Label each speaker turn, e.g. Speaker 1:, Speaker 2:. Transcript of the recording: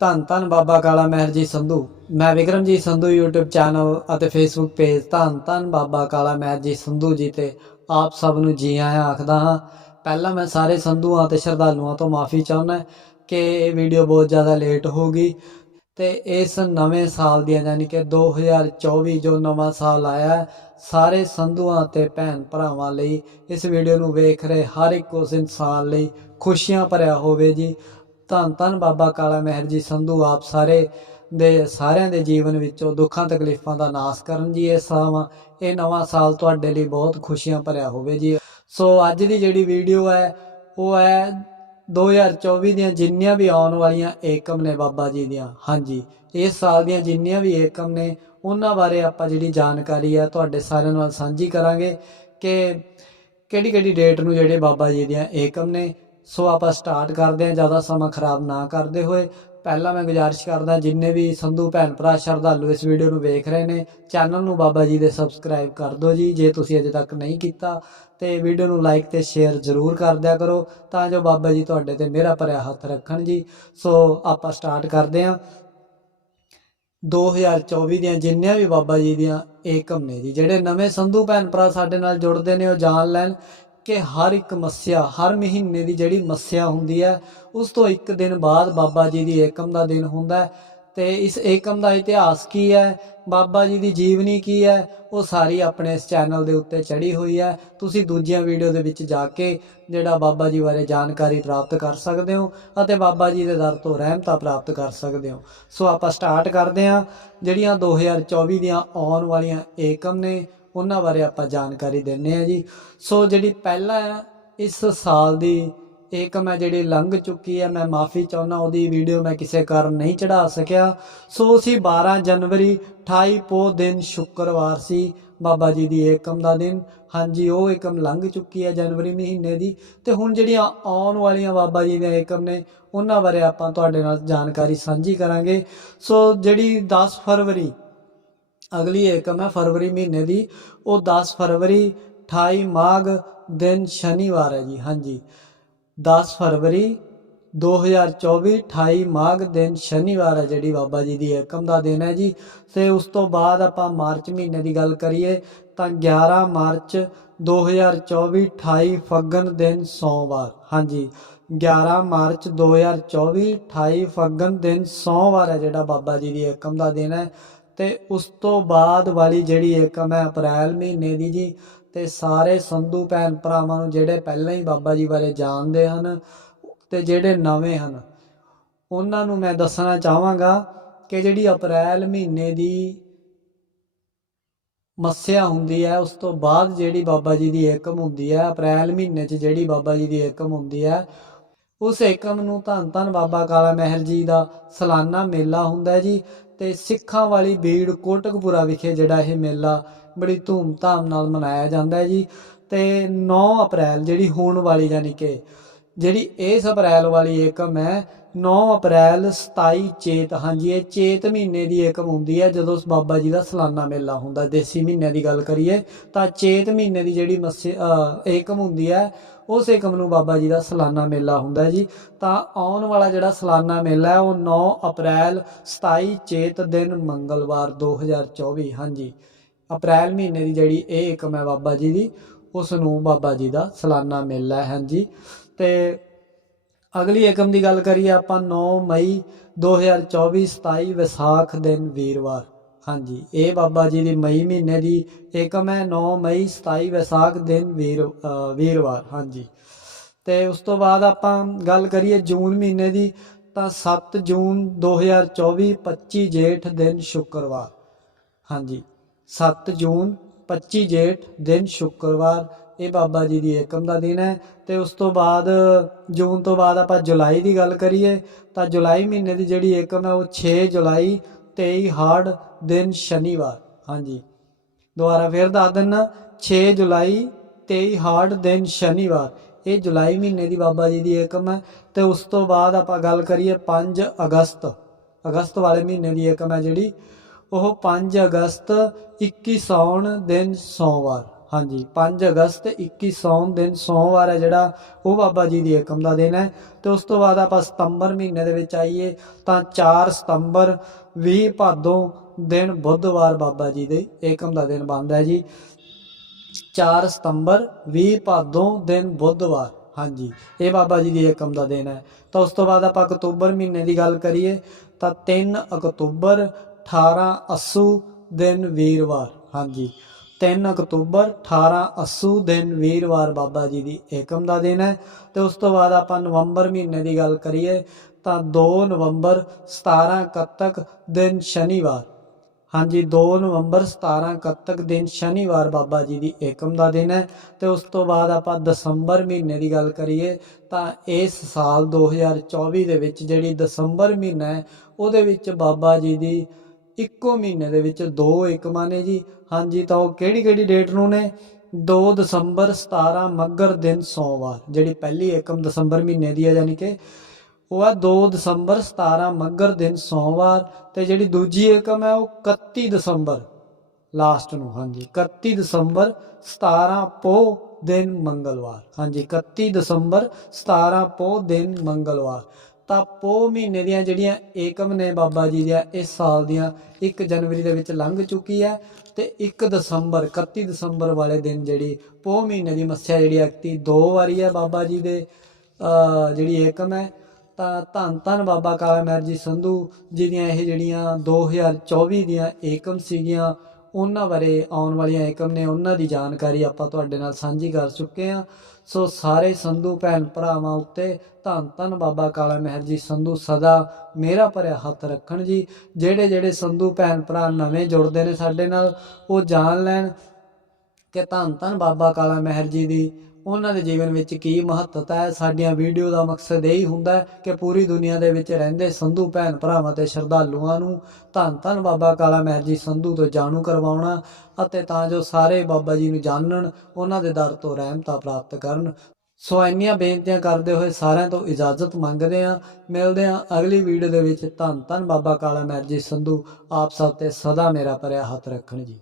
Speaker 1: ਧੰਨ ਧੰਨ ਬਾਬਾ ਕਾਲਾ ਮਹਿਰ ਜੀ ਸੰਧੂ। ਮੈਂ ਵਿਕਰਮਜੀਤ ਸੰਧੂ, YouTube ਚੈਨਲ ਅਤੇ Facebook ਪੇਜ ਧੰਨ ਧੰਨ ਬਾਬਾ ਕਾਲਾ ਮਹਿਰ ਜੀ ਸੰਧੂ ਜੀ ਤੇ ਆਪ ਸਭ ਨੂੰ ਜੀ ਆਇਆਂ ਆਖਦਾ ਹਾਂ। ਪਹਿਲਾਂ ਮੈਂ ਸਾਰੇ ਸੰਧੂਆਂ ਤੇ ਸ਼ਰਧਾਲੂਆਂ ਤੋਂ ਮਾਫੀ ਚਾਹੁੰਦਾ ਕਿ ਇਹ ਵੀਡੀਓ ਬਹੁਤ ਜ਼ਿਆਦਾ ਲੇਟ ਹੋ ਗਈ ਤੇ ਇਸ ਨਵੇਂ ਸਾਲ ਦੀਆਂ ਯਾਨੀ ਕਿ 2024 ਜੋ ਨਵਾਂ ਸਾਲ ਆਇਆ ਸਾਰੇ ਸੰਧੂਆਂ ਤੇ ਭੈਣ ਭਰਾਵਾਂ ਲਈ ਇਸ ਵੀਡੀਓ ਨੂੰ ਵੇਖ ਰਹੇ ਹਰ ਇੱਕ ਉਸ ਇਨਸਾਨ ਲਈ ਖੁਸ਼ੀਆਂ ਭਰਿਆ ਹੋਵੇ ਜੀ। ਧੰਨ ਧੰਨ ਬਾਬਾ ਕਾਲਾ ਮਹਿਰ ਜੀ, ਸੰਧੂ ਆਪ ਸਾਰੇ ਦੇ ਸਾਰਿਆਂ ਦੇ ਜੀਵਨ ਵਿੱਚੋਂ ਦੁੱਖਾਂ ਤਕਲੀਫਾਂ ਦਾ ਨਾਸ਼ ਕਰਨ ਜੀ, ਇਹ ਸਾਵਾਂ, ਇਹ ਨਵਾਂ ਸਾਲ ਤੁਹਾਡੇ ਲਈ ਬਹੁਤ ਖੁਸ਼ੀਆਂ ਭਰਿਆ ਹੋਵੇ ਜੀ। ਸੋ ਅੱਜ ਦੀ ਜਿਹੜੀ ਵੀਡੀਓ ਹੈ, ਉਹ ਹੈ 2024 ਦੀਆਂ ਜਿੰਨੀਆਂ ਵੀ ਆਉਣ ਵਾਲੀਆਂ ਏਕਮ ਨੇ ਬਾਬਾ ਜੀ ਦੀਆਂ, ਹਾਂਜੀ। ਇਸ ਸਾਲ ਦੀਆਂ ਜਿੰਨੀਆਂ ਵੀ ਏਕਮ ਨੇ, ਉਹਨਾਂ ਬਾਰੇ ਆਪਾਂ ਜਿਹੜੀ ਜਾਣਕਾਰੀ ਆ ਤੁਹਾਡੇ ਸਾਰਿਆਂ ਨਾਲ ਸਾਂਝੀ ਕਰਾਂਗੇ ਕਿ ਕਿਹੜੀ ਕਿਹੜੀ ਡੇਟ ਨੂੰ ਜਿਹੜੇ ਬਾਬਾ ਜੀ ਦੀਆਂ ਏਕਮ ਨੇ ਸੋ ਆਪਾਂ ਸਟਾਰਟ ਕਰਦੇ ਹਾਂ, ਜ਼ਿਆਦਾ ਸਮਾਂ ਖਰਾਬ ਨਾ ਕਰਦੇ ਹੋਏ। ਪਹਿਲਾਂ ਮੈਂ ਗੁਜ਼ਾਰਿਸ਼ ਕਰਦਾ, ਜਿੰਨੇ ਵੀ ਸੰਧੂ ਭੈਣ ਭਰਾ ਸ਼ਰਧਾਲੂ ਇਸ ਵੀਡੀਓ ਨੂੰ ਵੇਖ ਰਹੇ ਨੇ, ਚੈਨਲ ਨੂੰ ਬਾਬਾ ਜੀ ਦੇ ਸਬਸਕ੍ਰਾਈਬ ਕਰ ਦਿਓ ਜੀ, ਜੇ ਤੁਸੀਂ ਅਜੇ ਤੱਕ ਨਹੀਂ ਕੀਤਾ, ਤੇ ਵੀਡੀਓ ਨੂੰ ਲਾਈਕ ਤੇ ਸ਼ੇਅਰ ਜ਼ਰੂਰ ਕਰ ਦਿਆ ਕਰੋ, ਤਾਂ ਜੋ ਬਾਬਾ ਜੀ ਤੁਹਾਡੇ ਤੇ ਮੇਰਾ ਭਰਿਆ ਹੱਥ ਰੱਖਣ ਜੀ। ਸੋ ਆਪਾਂ ਸਟਾਰਟ ਕਰਦੇ ਹਾਂ। 2024 ਦੀਆਂ ਜਿੰਨੀਆਂ ਵੀ ਬਾਬਾ ਜੀ ਦੀਆਂ ਏਕਮ ਨੇ ਜੀ, ਜਿਹੜੇ ਨਵੇਂ ਸੰਧੂ ਭੈਣ ਭਰਾ ਸਾਡੇ ਨਾਲ ਜੁੜਦੇ ਨੇ, ਉਹ ਜਾਣ ਲੈਣ। ਕਿ ਹਰ ਇੱਕ ਮੱਸਿਆ, ਹਰ ਮਹੀਨੇ ਦੀ ਜਿਹੜੀ ਮੱਸਿਆ ਹੁੰਦੀ ਹੈ, ਉਸ ਤੋਂ ਇੱਕ ਦਿਨ ਬਾਅਦ ਬਾਬਾ ਜੀ ਦੀ ਏਕਮ ਦਾ ਦਿਨ ਹੁੰਦਾ ਹੈ। ਤੇ ਇਸ ਏਕਮ ਦਾ ਇਤਿਹਾਸ ਕੀ ਹੈ? ਬਾਬਾ ਜੀ ਦੀ ਜੀਵਨੀ ਕੀ ਹੈ? ਉਹ ਸਾਰੀ ਆਪਣੇ ਇਸ ਚੈਨਲ ਦੇ ਉੱਤੇ ਚੜੀ ਹੋਈ ਹੈ। ਤੁਸੀਂ ਦੂਜੀਆਂ ਵੀਡੀਓ ਦੇ ਵਿੱਚ ਜਾ ਕੇ ਜਿਹੜਾ ਬਾਬਾ ਜੀ ਬਾਰੇ ਜਾਣਕਾਰੀ ਪ੍ਰਾਪਤ ਕਰ ਸਕਦੇ ਹੋ ਅਤੇ ਬਾਬਾ ਜੀ ਦੇ ਦਰ ਤੋਂ ਰਹਿਮਤਾ ਪ੍ਰਾਪਤ ਕਰ ਸਕਦੇ ਹੋ। ਸੋ ਆਪਾਂ ਸਟਾਰਟ ਕਰਦੇ ਹਾਂ। ਜਿਹੜੀਆਂ 2024 ਦੀਆਂ ਆਉਣ ਵਾਲੀਆਂ ਏਕਮ ਨੇ ਉਹਨਾਂ ਬਾਰੇ ਆਪਾਂ ਜਾਣਕਾਰੀ ਦਿੰਨੇ ਆ ਜੀ। ਸੋ ਜਿਹੜੀ ਪਹਿਲਾ ਇਸ ਸਾਲ ਦੀ ਏਕਮ ਹੈ ਜਿਹੜੀ ਲੰਘ ਚੁੱਕੀ ਹੈ ਮੈਂ ਮਾਫੀ ਚਾਹੁੰਦਾ ਉਹਦੀ ਵੀਡੀਓ ਮੈਂ ਕਿਸੇ ਕਾਰਨ ਨਹੀਂ ਚੜਾ ਸਕਿਆ। ਸੋ ਸੀ 12 ਜਨਵਰੀ 28 ਪੋ ਦਿਨ ਸ਼ੁੱਕਰਵਾਰ ਸੀ, ਬਾਬਾ ਜੀ ਦੀ ਏਕਮ ਦਾ ਦਿਨ। ਹਾਂਜੀ, ਉਹ ਏਕਮ ਲੰਘ ਚੁੱਕੀ ਹੈ ਜਨਵਰੀ ਮਹੀਨੇ ਦੀ। ਤੇ ਹੁਣ ਜਿਹੜੀਆਂ ਆਉਣ ਵਾਲੀਆਂ ਬਾਬਾ ਜੀ ਦੇ ਏਕਮ ਨੇ, ਉਹਨਾਂ ਬਾਰੇ ਆਪਾਂ ਤੁਹਾਡੇ ਨਾਲ ਜਾਣਕਾਰੀ ਸਾਂਝੀ ਕਰਾਂਗੇ। ਸੋ ਜਿਹੜੀ 10 ਫਰਵਰੀ ਅਗਲੀ ਏਕਮ ਹੈ ਫਰਵਰੀ ਮਹੀਨੇ ਦੀ, ਉਹ 10 ਫਰਵਰੀ 28 ਮਾਘ ਦਿਨ ਸ਼ਨੀਵਾਰ ਹੈ ਜੀ, ਹਾਂਜੀ। 10 ਫਰਵਰੀ 2024 28 ਮਾਘ ਦਿਨ ਸ਼ਨੀਵਾਰ ਹੈ ਜਿਹੜੀ ਬਾਬਾ ਜੀ ਦੀ ਏਕਮ ਦਾ ਦਿਨ ਹੈ ਜੀ। ਤੇ ਉਸ ਤੋਂ ਬਾਅਦ ਆਪਾਂ ਮਾਰਚ ਮਹੀਨੇ ਦੀ ਗੱਲ ਕਰੀਏ, ਤਾਂ 11 ਮਾਰਚ 2024 28 ਫੱਗਣ ਦਿਨ ਸੋਮਵਾਰ, ਹਾਂਜੀ। 11 ਮਾਰਚ 2024 28 ਫੱਗਣ ਦਿਨ ਸੋਮਵਾਰ ਹੈ ਜਿਹੜਾ ਬਾਬਾ ਜੀ ਦੀ ਏਕਮ ਦਾ ਦਿਨ ਹੈ। ਤੇ ਉਸ ਤੋਂ ਬਾਅਦ ਵਾਲੀ ਜਿਹੜੀ ਏਕਮ ਹੈ ਅਪ੍ਰੈਲ ਮਹੀਨੇ ਦੀ ਜੀ ਤੇ ਸਾਰੇ ਸੰਧੂ ਭੈਣ ਭਰਾਵਾਂ ਨੂੰ ਜਿਹੜੇ ਪਹਿਲਾਂ ਹੀ ਬਾਬਾ ਜੀ ਬਾਰੇ ਜਾਣਦੇ ਹਨ ਤੇ ਜਿਹੜੇ ਨਵੇਂ ਹਨ, ਉਹਨਾਂ ਨੂੰ ਮੈਂ ਦੱਸਣਾ ਚਾਹਾਂਗਾ ਕਿ ਜਿਹੜੀ ਅਪ੍ਰੈਲ ਮਹੀਨੇ ਦੀ ਮੱਸਿਆ ਹੁੰਦੀ ਹੈ, ਉਸ ਤੋਂ ਬਾਅਦ ਜਿਹੜੀ ਬਾਬਾ ਜੀ ਦੀ ਏਕਮ ਹੁੰਦੀ ਹੈ, ਅਪ੍ਰੈਲ ਮਹੀਨੇ 'ਚ ਜਿਹੜੀ ਬਾਬਾ ਜੀ ਦੀ ਏਕਮ ਹੁੰਦੀ ਹੈ, ਉਸ ਏਕਮ ਨੂੰ ਧੰਨ ਧੰਨ ਬਾਬਾ ਕਾਲਾ ਮਹਿਲ ਜੀ ਦਾ ਸਾਲਾਨਾ ਮੇਲਾ ਹੁੰਦਾ ਹੈ ਜੀ ਤੇ ਸਿੱਖਾਂ ਵਾਲੀ ਬੀੜ ਕੋਟਕਪੁਰਾ ਵਿਖੇ ਜਿਹੜਾ ਇਹ ਮੇਲਾ ਬੜੀ ਧੂਮ-ਧਾਮ ਨਾਲ ਮਨਾਇਆ ਜਾਂਦਾ ਹੈ ਜੀ। ਤੇ 9 ਅਪ੍ਰੈਲ ਜਿਹੜੀ ਹੋਣ ਵਾਲੀ ਯਾਨੀ ਕਿ ਜਿਹੜੀ ਇਸ ਅਪ੍ਰੈਲ ਵਾਲੀ ਏਕਮ ਹੈ 9 ਅਪ੍ਰੈਲ 27 ਚੇਤ, ਹਾਂਜੀ, ਇਹ ਚੇਤ ਮਹੀਨੇ ਦੀ ਏਕਮ ਹੁੰਦੀ ਹੈ ਜਦੋਂ ਬਾਬਾ ਜੀ ਦਾ ਸਾਲਾਨਾ ਮੇਲਾ ਹੁੰਦਾ, ਦੇਸੀ ਮਹੀਨਿਆਂ ਦੀ ਗੱਲ ਕਰੀਏ ਤਾਂ ਚੇਤ ਮਹੀਨੇ ਦੀ ਜਿਹੜੀ ਮੱਸੇ ਏਕਮ ਹੁੰਦੀ ਹੈ ਉਸ ਏਕਮ ਨੂੰ ਬਾਬਾ ਜੀ ਦਾ ਸਾਲਾਨਾ ਮੇਲਾ ਹੁੰਦਾ ਜੀ। ਤਾਂ ਆਉਣ ਵਾਲਾ ਜਿਹੜਾ ਸਾਲਾਨਾ ਮੇਲਾ ਹੈ, ਉਹ 9 ਅਪ੍ਰੈਲ 27 ਚੇਤ ਦਿਨ ਮੰਗਲਵਾਰ 2024 ਹਾਂਜੀ, ਅਪ੍ਰੈਲ ਮਹੀਨੇ ਦੀ ਜਿਹੜੀ ਇਹ ਏਕਮ ਹੈ ਬਾਬਾ ਜੀ ਦੀ, ਉਸ ਨੂੰ ਬਾਬਾ ਜੀ ਦਾ ਸਾਲਾਨਾ ਮੇਲਾ ਹੈ। ਹਾਂਜੀ, ਤੇ ਅਗਲੀ ਏਕਮ ਦੀ ਗੱਲ ਕਰੀਏ ਆਪਾਂ 9 ਮਈ 2024 27 ਵਿਸਾਖ ਦਿਨ ਵੀਰਵਾਰ। ਹਾਂਜੀ। ਇਹ ਬਾਬਾ ਜੀ ਦੀ ਮਈ ਮਹੀਨੇ ਦੀ ਏਕਮ ਹੈ 9 ਮਈ 27 ਵਿਸਾਖ ਦਿਨ ਵੀਰ ਵੀਰਵਾਰ, ਹਾਂਜੀ। ਤੇ ਉਸ ਤੋਂ ਬਾਅਦ ਆਪਾਂ ਗੱਲ ਕਰੀਏ ਜੂਨ ਮਹੀਨੇ ਦੀ, ਤਾਂ 7 ਜੂਨ 2024 25 ਜੇਠ ਦਿਨ ਸ਼ੁੱਕਰਵਾਰ, ਹਾਂਜੀ। 7 ਜੂਨ 25 ਜੇਠ ਦਿਨ ਸ਼ੁੱਕਰਵਾਰ, ਇਹ ਬਾਬਾ ਜੀ ਦੀ ਏਕਮ ਦਾ ਦਿਨ ਹੈ। ਤੇ ਉਸ ਤੋਂ ਬਾਅਦ, ਜੂਨ ਤੋਂ ਬਾਅਦ ਆਪਾਂ ਜੁਲਾਈ ਦੀ ਗੱਲ ਕਰੀਏ, ਤਾਂ ਜੁਲਾਈ ਮਹੀਨੇ ਦੀ ਜਿਹੜੀ ਏਕਮ ਹੈ ਉਹ 6 ਜੁਲਾਈ 23 ਹਾੜ ਦਿਨ ਸ਼ਨੀਵਾਰ, ਹਾਂਜੀ। ਦੁਬਾਰਾ ਫਿਰ ਦੱਸ ਦਿੰਨਾ 6 ਜੁਲਾਈ 23 ਹਾੜ ਦਿਨ ਸ਼ਨੀਵਾਰ। ਇਹ ਜੁਲਾਈ ਮਹੀਨੇ ਦੀ ਬਾਬਾ ਜੀ ਦੀ ਏਕਮ ਹੈ ਤੇ ਉਸ ਤੋਂ ਬਾਅਦ ਆਪਾਂ ਗੱਲ ਕਰੀਏ 5 ਅਗਸਤ। ਅਗਸਤ ਵਾਲੇ ਮਹੀਨੇ ਦੀ ਏਕਮ ਹੈ ਜਿਹੜੀ, ਉਹ 5 ਅਗਸਤ 21 ਸੌਣ ਦਿਨ ਸੋਮਵਾਰ। ਹਾਂਜੀ 5 ਅਗਸਤ 21 ਸੌਣ ਦਿਨ ਸੋਮਵਾਰ ਹੈ ਜਿਹੜਾ, ਉਹ ਬਾਬਾ ਜੀ ਦੀ ਏਕਮ ਦਾ ਦਿਨ ਹੈ। ਤੇ ਉਸ ਤੋਂ ਬਾਅਦ ਆਪਾਂ ਸਤੰਬਰ ਮਹੀਨੇ ਦੇ ਵਿੱਚ ਆਈਏ, ਤਾਂ 4 ਸਤੰਬਰ 20 ਭਾਦੋਂ ਦਿਨ ਬੁੱਧਵਾਰ ਬਾਬਾ ਜੀ ਦੇ ਏਕਮ ਦਾ ਦਿਨ ਬਣਦਾ ਹੈ ਜੀ। 4 ਸਤੰਬਰ 20 ਭਾਦੋਂ ਦਿਨ ਬੁੱਧਵਾਰ, ਹਾਂਜੀ, ਇਹ ਬਾਬਾ ਜੀ ਦੀ ਏਕਮ ਦਾ ਦਿਨ ਹੈ। ਤਾਂ ਉਸ ਤੋਂ ਬਾਅਦ ਆਪਾਂ ਅਕਤੂਬਰ ਮਹੀਨੇ ਦੀ ਗੱਲ ਕਰੀਏ, ਤਾਂ 3 ਅਕਤੂਬਰ 18 ਅੱਸੂ ਦਿਨ ਵੀਰਵਾਰ, ਹਾਂਜੀ। 3 ਅਕਤੂਬਰ 18 ਅੱਸੂ ਦਿਨ ਵੀਰਵਾਰ ਬਾਬਾ ਜੀ ਦੀ ਏਕਮ ਦਾ ਦਿਨ ਹੈ ਤੇ ਉਸ ਤੋਂ ਬਾਅਦ ਆਪਾਂ ਨਵੰਬਰ ਮਹੀਨੇ ਦੀ ਗੱਲ ਕਰੀਏ ਤਾਂ 2 ਨਵੰਬਰ 17 ਕੱਤਕ ਦਿਨ ਸ਼ਨੀਵਾਰ। ਹਾਂਜੀ 2 ਨਵੰਬਰ 17 ਕੱਤਕ ਦਿਨ ਸ਼ਨੀਵਾਰ ਬਾਬਾ ਜੀ ਦੀ ਏਕਮ ਦਾ ਦਿਨ ਹੈ ਤੇ ਉਸ ਤੋਂ ਬਾਅਦ ਆਪਾਂ ਦਸੰਬਰ ਮਹੀਨੇ ਦੀ ਗੱਲ ਕਰੀਏ ਤਾਂ ਇਸ ਸਾਲ 2024 ਦੇ ਵਿੱਚ ਜਿਹੜੀ ਦਸੰਬਰ ਮਹੀਨਾ ਹੈ, ਉਹਦੇ ਵਿੱਚ ਬਾਬਾ ਜੀ ਦੀ ਇੱਕੋ ਮਹੀਨੇ ਦੇ ਵਿੱਚ ਦੋ ਏਕਮਾਂ ਨੇ ਜੀ। ਹਾਂਜੀ, ਤਾਂ ਉਹ ਕਿਹੜੀ ਕਿਹੜੀ ਡੇਟ ਨੂੰ ਨੇ? 2 ਦਸੰਬਰ 17 ਮੱਗਰ ਦਿਨ ਸੋਮਵਾਰ, ਜਿਹੜੀ ਪਹਿਲੀ ਏਕਮ ਦਸੰਬਰ ਮਹੀਨੇ ਦੀ ਹੈ ਯਾਨੀ ਕਿ। ਉਹ ਆ 2 ਦਸੰਬਰ 17 ਮੱਗਰ ਦਿਨ ਸੋਮਵਾਰ ਤੇ ਜਿਹੜੀ ਦੂਜੀ ਏਕਮ ਹੈ ਉਹ 31 ਦਸੰਬਰ ਲਾਸਟ ਨੂੰ। ਹਾਂਜੀ 31 ਦਸੰਬਰ 17 ਪੋ ਦਿਨ ਮੰਗਲਵਾਰ। ਹਾਂਜੀ 31 ਦਸੰਬਰ 17 ਪੋ ਦਿਨ ਮੰਗਲਵਾਰ। ਤਾਂ ਪੋ ਮਹੀਨੇ ਦੀਆਂ ਜਿਹੜੀਆਂ ਏਕਮ ਨੇ ਬਾਬਾ ਜੀ ਦੀਆਂ ਇਸ ਸਾਲ ਦੀਆਂ 1 ਜਨਵਰੀ ਦੇ ਵਿੱਚ ਲੰਘ ਚੁੱਕੀ ਹੈ ਤੇ 1 ਦਸੰਬਰ 31 ਦਸੰਬਰ ਵਾਲੇ ਦਿਨ ਜਿਹੜੀ ਪੋ ਮਹੀਨੇ ਦੀ ਮੱਸਿਆ ਜਿਹੜੀ ਅਕਤੀ ਦੋ ਵਾਰੀ ਹੈ ਬਾਬਾ ਜੀ ਦੇ ਜਿਹੜੀ ਏਕਮ ਹੈ। ਤਾਂ ਧੰਨ ਧੰਨ ਬਾਬਾ ਕਾਲਾ ਮਹਿਰ ਜੀ ਸੰਧੂ ਜੀ ਦੀਆਂ ਇਹ ਜਿਹੜੀਆਂ 2024 ਦੀਆਂ ਏਕਮ ਸੀਗੀਆਂ, ਉਹਨਾਂ ਬਾਰੇ ਆਉਣ ਵਾਲੀਆਂ ਏਕਮ ਨੇ, ਉਹਨਾਂ ਦੀ ਜਾਣਕਾਰੀ ਆਪਾਂ ਤੁਹਾਡੇ ਨਾਲ ਸਾਂਝੀ ਕਰ ਚੁੱਕੇ ਹਾਂ। ਸੋ ਸਾਰੇ ਸੰਧੂ ਭੈਣ ਭਰਾਵਾਂ ਉੱਤੇ ਧੰਨ ਧੰਨ ਬਾਬਾ ਕਾਲਾ ਮਹਿਰ ਜੀ। ਸੰਧੂ ਸਦਾ ਮੇਰਾ ਭਰਿਆ ਹੱਥ ਰੱਖਣ ਜੀ। ਜਿਹੜੇ ਜਿਹੜੇ ਸੰਧੂ ਭੈਣ ਭਰਾ ਨਵੇਂ ਜੁੜਦੇ ਨੇ ਸਾਡੇ ਨਾਲ, ਉਹ ਜਾਣ ਲੈਣ ਕਿ ਧੰਨ ਧੰਨ ਬਾਬਾ ਕਾਲਾ ਮਹਿਰ ਜੀ ਦੀ ਉਹਨਾਂ ਦੇ ਜੀਵਨ ਵਿੱਚ ਕੀ ਮਹੱਤਤਾ ਹੈ? ਸਾਡੀਆਂ ਵੀਡੀਓ ਦਾ ਮਕਸਦ ਇਹ ਹੀ ਹੁੰਦਾ ਹੈ ਕਿ ਪੂਰੀ ਦੁਨੀਆ ਦੇ ਵਿੱਚ ਰਹਿੰਦੇ ਸੰਧੂ ਭੈਣ ਭਰਾਵਾਂ ਤੇ ਸ਼ਰਧਾਲੂਆਂ ਨੂੰ ਧੰਨ ਧੰਨ ਬਾਬਾ ਕਾਲਾ ਮਹਿਰ ਜੀ ਸੰਧੂ ਤੋਂ ਜਾਣੂ ਕਰਵਾਉਣਾ ਅਤੇ ਤਾਂ ਜੋ ਸਾਰੇ ਬਾਬਾ ਜੀ ਨੂੰ ਜਾਣਨ, ਉਹਨਾਂ ਦੇ ਦਰ ਤੋਂ ਰਹਿਮਤਾ ਪ੍ਰਾਪਤ ਕਰਨ। ਸੋ ਇੰਨੀਆਂ ਬੇਨਤੀਆਂ ਕਰਦੇ ਹੋਏ ਸਾਰਿਆਂ ਤੋਂ ਇਜਾਜ਼ਤ ਮੰਗਦੇ ਹਾਂ। ਮਿਲਦੇ ਹਾਂ ਅਗਲੀ ਵੀਡੀਓ ਦੇ ਵਿੱਚ। ਧੰਨ ਧੰਨ ਬਾਬਾ ਕਾਲਾ ਮਹਿਰ ਜੀ ਸੰਧੂ, ਆਪ ਸਭ ਤੇ ਸਦਾ ਮੇਰਾ ਭਰਿਆ ਹੱਥ ਰੱਖਣ ਜੀ।